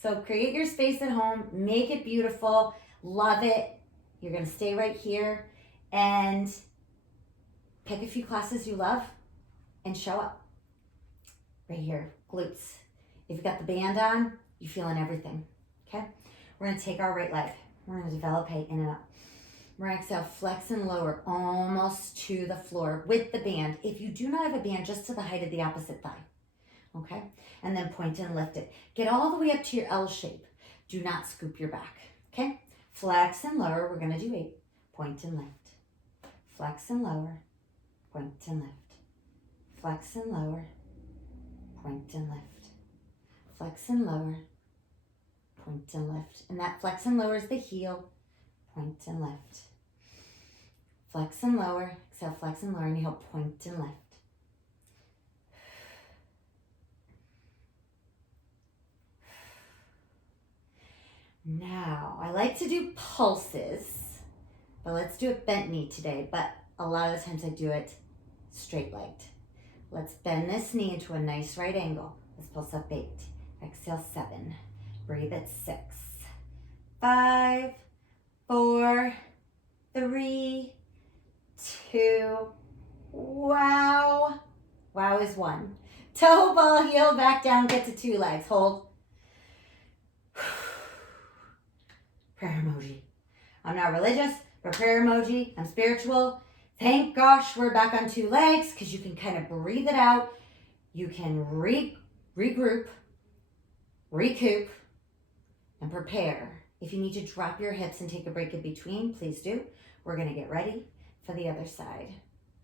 So create your space at home. Make it beautiful. Love it. You're going to stay right here and pick a few classes you love. And show up right here, glutes. If you've got the band on, you're feeling everything, okay? We're gonna take our right leg. We're gonna develop in and up. We're gonna exhale, flex and lower almost to the floor with the band. If you do not have a band, just to the height of the opposite thigh, okay? And then point and lift it. Get all the way up to your L shape. Do not scoop your back, okay? Flex and lower, we're gonna do 8. Point and lift. Flex and lower, point and lift. Flex and lower, point and lift. Flex and lower, point and lift. And that flex and lower is the heel, point and lift. Flex and lower, exhale, flex and lower, and you help point and lift. Now, I like to do pulses, but let's do it bent knee today. But a lot of the times I do it straight legged. Let's bend this knee into a nice right angle. Let's pulse up 8. Exhale, 7. Breathe at 6. 5, 4, 3, 2. Wow. Wow is 1. Toe, ball, heel, back down, get to 2 legs. Hold. Prayer emoji. I'm not religious, but prayer emoji. I'm spiritual. Thank gosh we're back on 2 legs, because you can kind of breathe it out. You can regroup, recoup, and prepare. If you need to drop your hips and take a break in between, please do. We're going to get ready for the other side.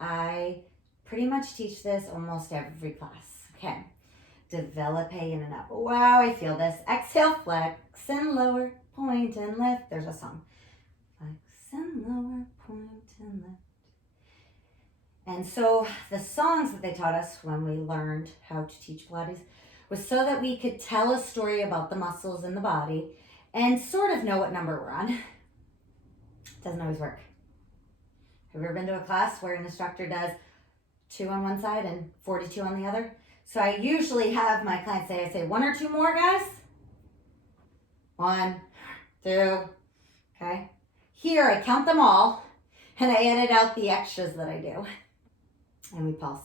I pretty much teach this almost every class. Okay. Develop in and up. Wow, I feel this. Exhale, flex and lower, point and lift. There's a song. Flex and lower, point and lift. And so the songs that they taught us when we learned how to teach Pilates was so that we could tell a story about the muscles in the body and sort of know what number we're on. Doesn't always work. Have you ever been to a class where an instructor does 2 on one side and 42 on the other. So I usually have my clients say, I say 1 or 2 more, guys. 1, 2, okay. Here I count them all and I edit out the extras that I do. And we pulse.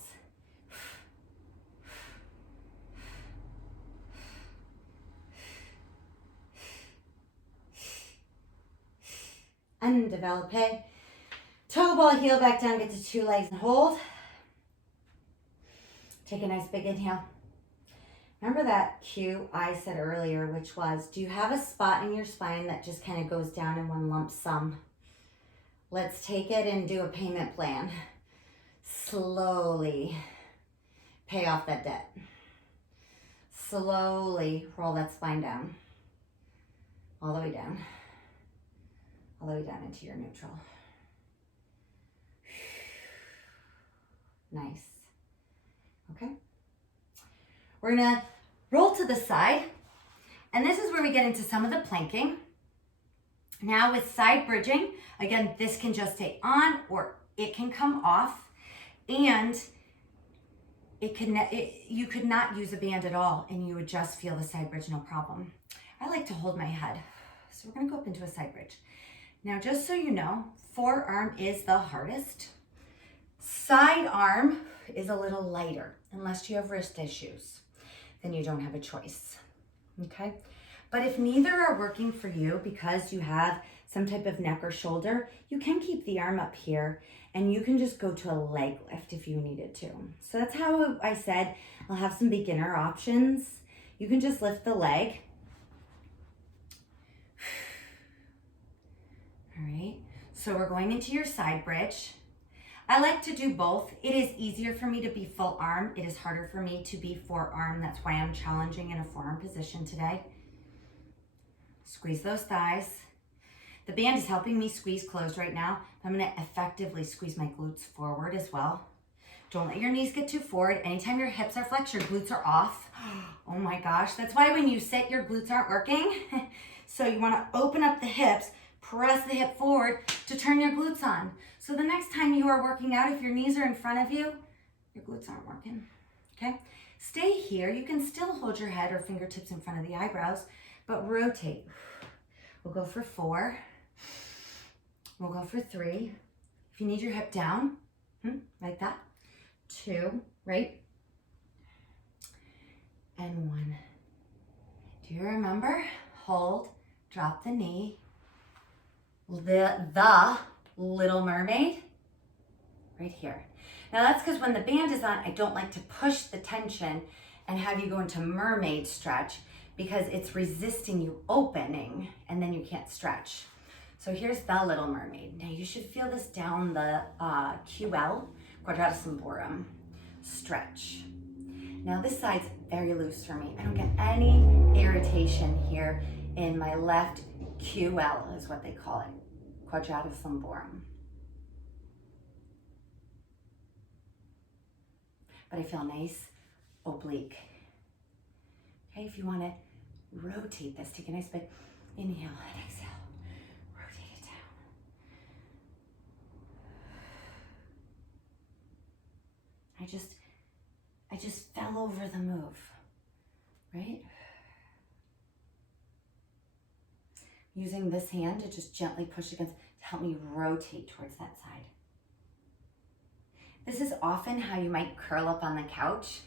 Undeveloped. Toe ball, heel back down, get to 2 legs and hold. Take a nice big inhale. Remember that cue I said earlier, which was, do you have a spot in your spine that just kind of goes down in one lump sum? Let's take it and do a payment plan. Slowly pay off that debt. Slowly roll that spine down. All the way down. All the way down into your neutral. Nice. Okay. We're gonna roll to the side, and this is where we get into some of the planking. Now with side bridging, again, this can just stay on or it can come off, and you could not use a band at all and you would just feel the side bridge, no problem. I like to hold my head. So we're gonna go up into a side bridge. Now, just so you know, forearm is the hardest. Side arm is a little lighter, unless you have wrist issues, then you don't have a choice, okay? But if neither are working for you because you have some type of neck or shoulder, you can keep the arm up here and you can just go to a leg lift if you needed to. So that's how I said I'll have some beginner options. You can just lift the leg. All right, so we're going into your side bridge. I like to do both. It is easier for me to be full arm. It is harder for me to be forearm. That's why I'm challenging in a forearm position today. Squeeze those thighs. The band is helping me squeeze closed right now. I'm gonna effectively squeeze my glutes forward as well. Don't let your knees get too forward. Anytime your hips are flexed, your glutes are off. Oh my gosh, that's why when you sit, your glutes aren't working. So you wanna open up the hips, press the hip forward to turn your glutes on. So the next time you are working out, if your knees are in front of you, your glutes aren't working, okay? Stay here. You can still hold your head or fingertips in front of the eyebrows, but rotate. We'll go for 4. We'll go for 3. If you need your hip down, like that. 2, right? And 1. Do you remember? Hold, drop the knee. The Little Mermaid, right here. Now that's because when the band is on, I don't like to push the tension and have you go into Mermaid Stretch because it's resisting you opening and then you can't stretch. So here's the Little Mermaid. Now you should feel this down the QL, Quadratus Lumborum stretch. Now this side's very loose for me. I don't get any irritation here in my left QL is what they call it. Quadratus lumborum. But I feel nice, oblique. Okay, if you want to rotate this, take a nice big inhale and exhale. Rotate it down. I just fell over the move, right? Using this hand to just gently push against to help me rotate towards that side. This is often how you might curl up on the couch.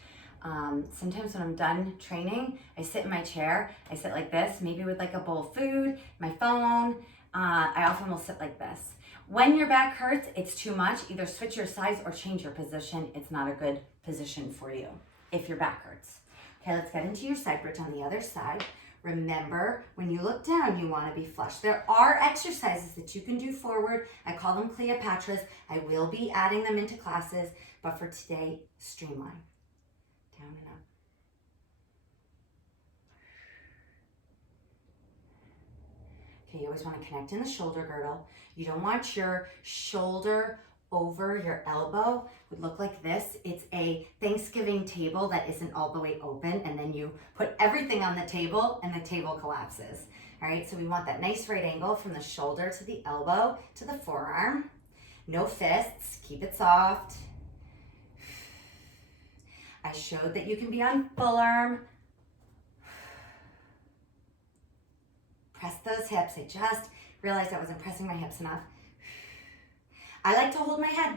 Sometimes when I'm done training, I sit in my chair. I sit like this, maybe with like a bowl of food, my phone. I often will sit like this. When your back hurts, it's too much. Either switch your sides or change your position. It's not a good position for you if your back hurts. Okay, let's get into your side bridge on the other side. Remember, when you look down, you want to be flush. There are exercises that you can do forward. I call them Cleopatras. I will be adding them into classes, but for today, streamline. Down and up. Okay, you always want to connect in the shoulder girdle. You don't want your shoulder over your elbow. It would look like this. It's a Thanksgiving table that isn't all the way open, and then you put everything on the table and the table collapses. All right, so we want that nice right angle from the shoulder to the elbow to the forearm. No fists, keep it soft. I showed that you can be on full arm. Press those hips. I just realized I wasn't pressing my hips enough. I like to hold my head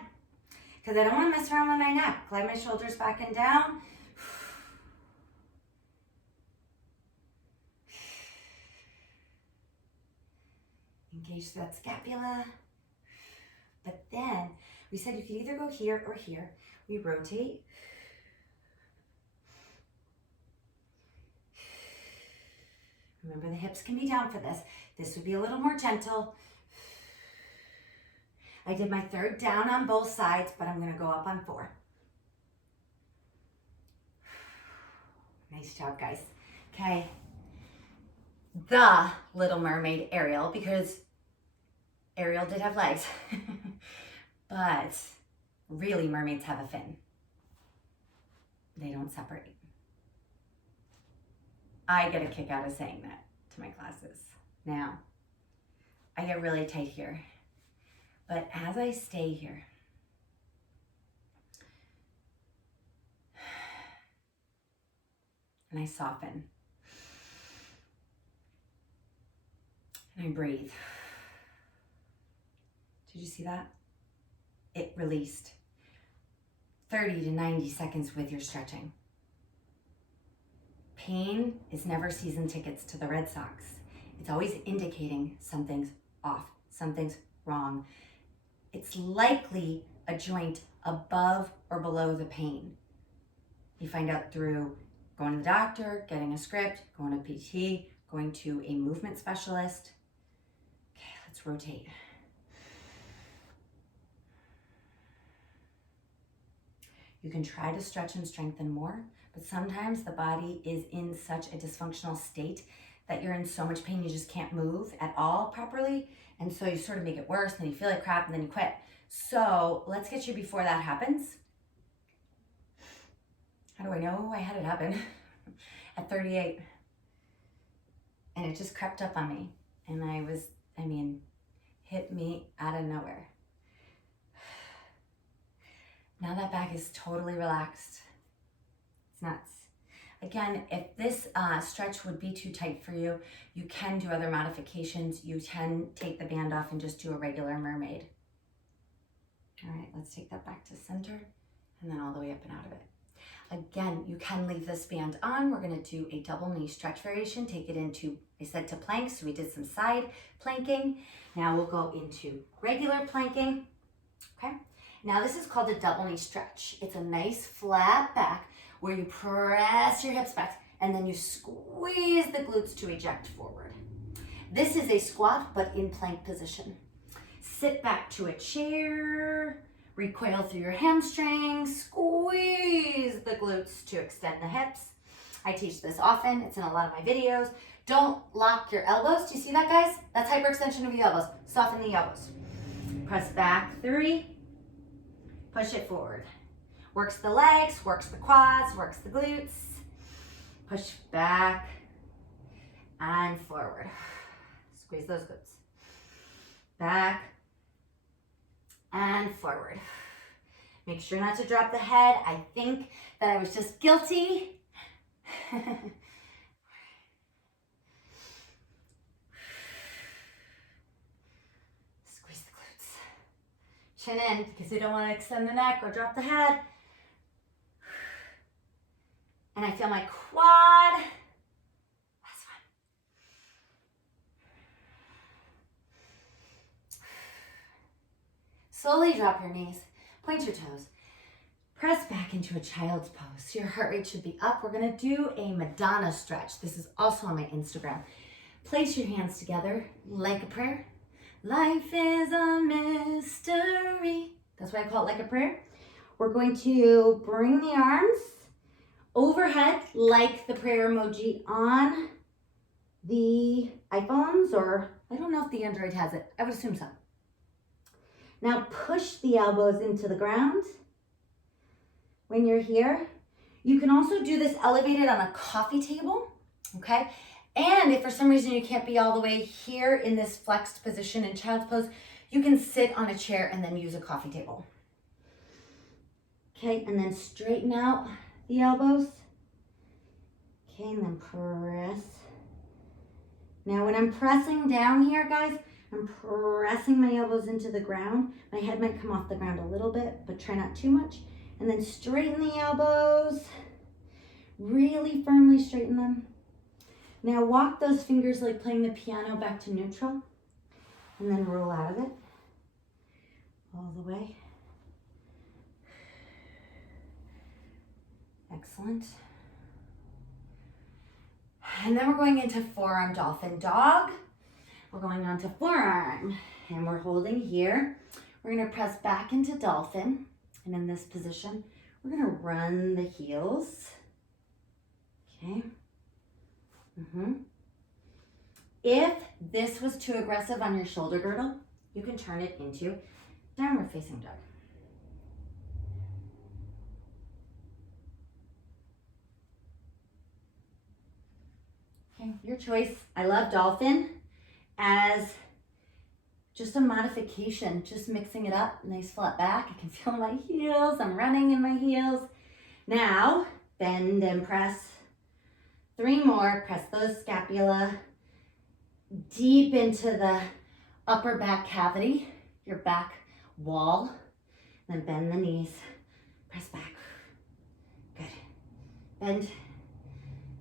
because I don't want to mess around with my neck. Glide my shoulders back and down. Engage that scapula. But then we said you could either go here or here. We rotate. Remember, the hips can be down for this. This would be a little more gentle. I did my third down on both sides, but I'm going to go up on 4. Nice job, guys. Okay. The Little Mermaid Ariel, because Ariel did have legs, but really mermaids have a fin. They don't separate. I get a kick out of saying that to my classes. Now, I get really tight here, but as I stay here, and I soften, and I breathe. Did you see that? It released. 30 to 90 seconds with your stretching. Pain is never season tickets to the Red Sox. It's always indicating something's off, something's wrong. It's likely a joint above or below the pain. You find out through going to the doctor, getting a script, going to PT, going to a movement specialist. Okay, let's rotate. You can try to stretch and strengthen more, but sometimes the body is in such a dysfunctional state that you're in so much pain you just can't move at all properly. And so you sort of make it worse, and then you feel like crap, and then you quit. So let's get you before that happens. How do I know I had it happen? At 38. And it just crept up on me. And hit me out of nowhere. Now that back is totally relaxed. It's nuts. Again, if this stretch would be too tight for you, you can do other modifications. You can take the band off and just do a regular mermaid. All right, let's take that back to center and then all the way up and out of it. Again, you can leave this band on. We're gonna do a double knee stretch variation. Take it into, I said to plank, so we did some side planking. Now we'll go into regular planking, okay? Now this is called a double knee stretch. It's a nice flat back where you press your hips back and then you squeeze the glutes to eject forward. This is a squat, but in plank position. Sit back to a chair, recoil through your hamstrings, squeeze the glutes to extend the hips. I teach this often. It's in a lot of my videos. Don't lock your elbows. Do you see that, guys? That's hyperextension of the elbows. Soften the elbows. Press back 3. Push it forward. Works the legs, works the quads, works the glutes. Push back and forward. Squeeze those glutes. Back and forward. Make sure not to drop the head. I think that I was just guilty. Squeeze the glutes. Chin in because you don't want to extend the neck or drop the head. And I feel my quad. Last one. Slowly drop your knees, point your toes. Press back into a child's pose. Your heart rate should be up. We're gonna do a Madonna stretch. This is also on my Instagram. Place your hands together like a prayer. Life is a mystery. That's why I call it like a prayer. We're going to bring the arms overhead like the prayer emoji on the iPhones, or I don't know if the Android has it. I would assume so. Now push the elbows into the ground when you're here. You can also do this elevated on a coffee table, okay? And if for some reason you can't be all the way here in this flexed position in child's pose, you can sit on a chair and then use a coffee table. Okay, and then straighten out the elbows. Okay, and then press. Now when I'm pressing down here, guys, I'm pressing my elbows into the ground. My head might come off the ground a little bit, but try not too much. And then straighten the elbows. Really firmly straighten them. Now walk those fingers like playing the piano back to neutral. And then roll out of it. All the way. Excellent. And then we're going into Forearm Dolphin Dog. We're going on to forearm, and we're holding here. We're gonna press back into dolphin, and in this position, we're gonna run the heels. Okay. If this was too aggressive on your shoulder girdle, you can turn it into downward facing dog. Okay, your choice. I love dolphin as just a modification, just mixing it up. Nice flat back. I can feel my heels. I'm running in my heels. Now, bend and press. 3 more. Press those scapula deep into the upper back cavity, your back wall. Then bend the knees. Press back. Good. Bend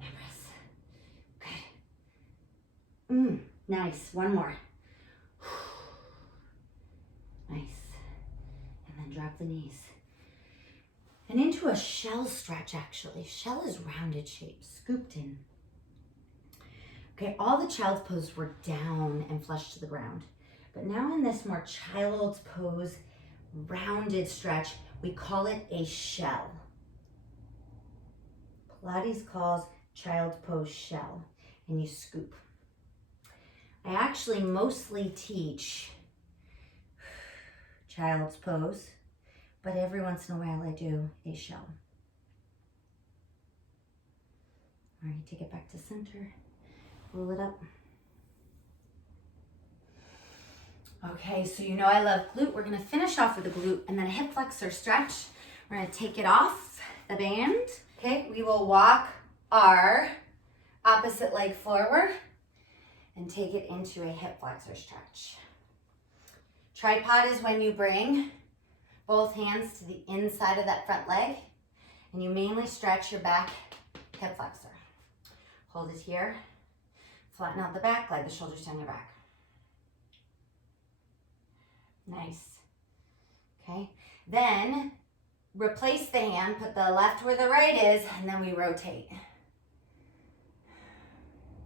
and press. Good. Nice. 1 more. Nice. And then drop the knees. And into a shell stretch, actually. Shell is rounded shape, scooped in. Okay, all the child's pose were down and flush to the ground. But now in this more child's pose, rounded stretch, we call it a shell. Pilates calls child's pose shell, and you scoop. I actually mostly teach child's pose, but every once in a while I do a shell. All right, take it back to center, roll it up. Okay, so you know I love glute. We're gonna finish off with a glute and then a hip flexor stretch. We're gonna take it off the band. Okay, we will walk our opposite leg forward and take it into a hip flexor stretch. Tripod is when you bring both hands to the inside of that front leg and you mainly stretch your back hip flexor. Hold it here, flatten out the back, glide the shoulders down your back. Nice. Okay, then replace the hand, put the left where the right is, and then we rotate.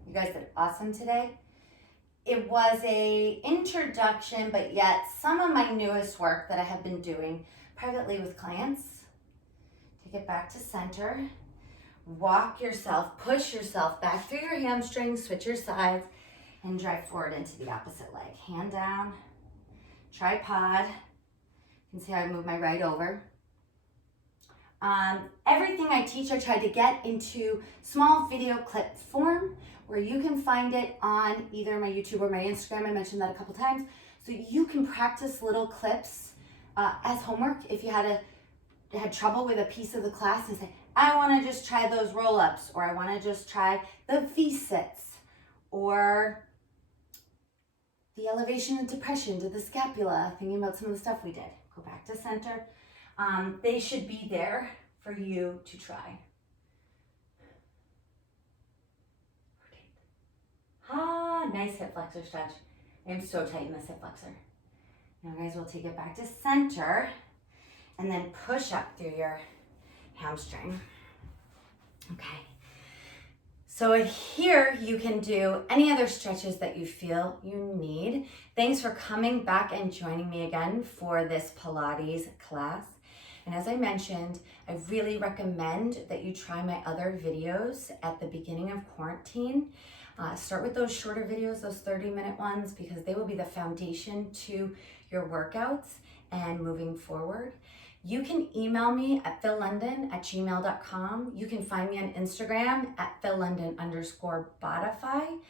You guys did awesome today. It was a introduction, but yet some of my newest work that I have been doing privately with clients. Take it back to center. Walk yourself, push yourself back through your hamstrings, switch your sides, and drive forward into the opposite leg. Hand down, tripod. You can see how I move my right over. Everything I teach, I try to get into small video clip form where you can find it on either my YouTube or my Instagram. I mentioned that a couple times. So you can practice little clips as homework if you had trouble with a piece of the class and say, I want to just try those roll-ups, or I want to just try the V-sits, or the elevation and depression to the scapula, thinking about some of the stuff we did. Go back to center. They should be there for you to try. Nice hip flexor stretch. I'm so tight in this hip flexor. Now guys, we'll take it back to center and then push up through your hamstring. Okay. So here you can do any other stretches that you feel you need. Thanks for coming back and joining me again for this Pilates class. And as I mentioned, I really recommend that you try my other videos at the beginning of quarantine. Start with those shorter videos, those 30-minute ones, because they will be the foundation to your workouts and moving forward. You can email me at phillondon@gmail.com. You can find me on Instagram at phillondon_Bodiphy.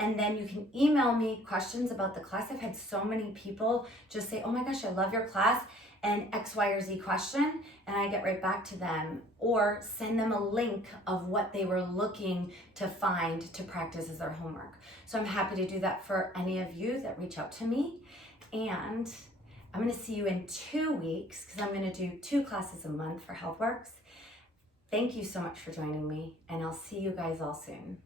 And then you can email me questions about the class. I've had so many people just say, oh my gosh, I love your class, and X, Y, or Z question, and I get right back to them, or send them a link of what they were looking to find to practice as their homework. So I'm happy to do that for any of you that reach out to me. And I'm gonna see you in 2 weeks, because I'm gonna do 2 classes a month for HealthWorks. Thank you so much for joining me, and I'll see you guys all soon.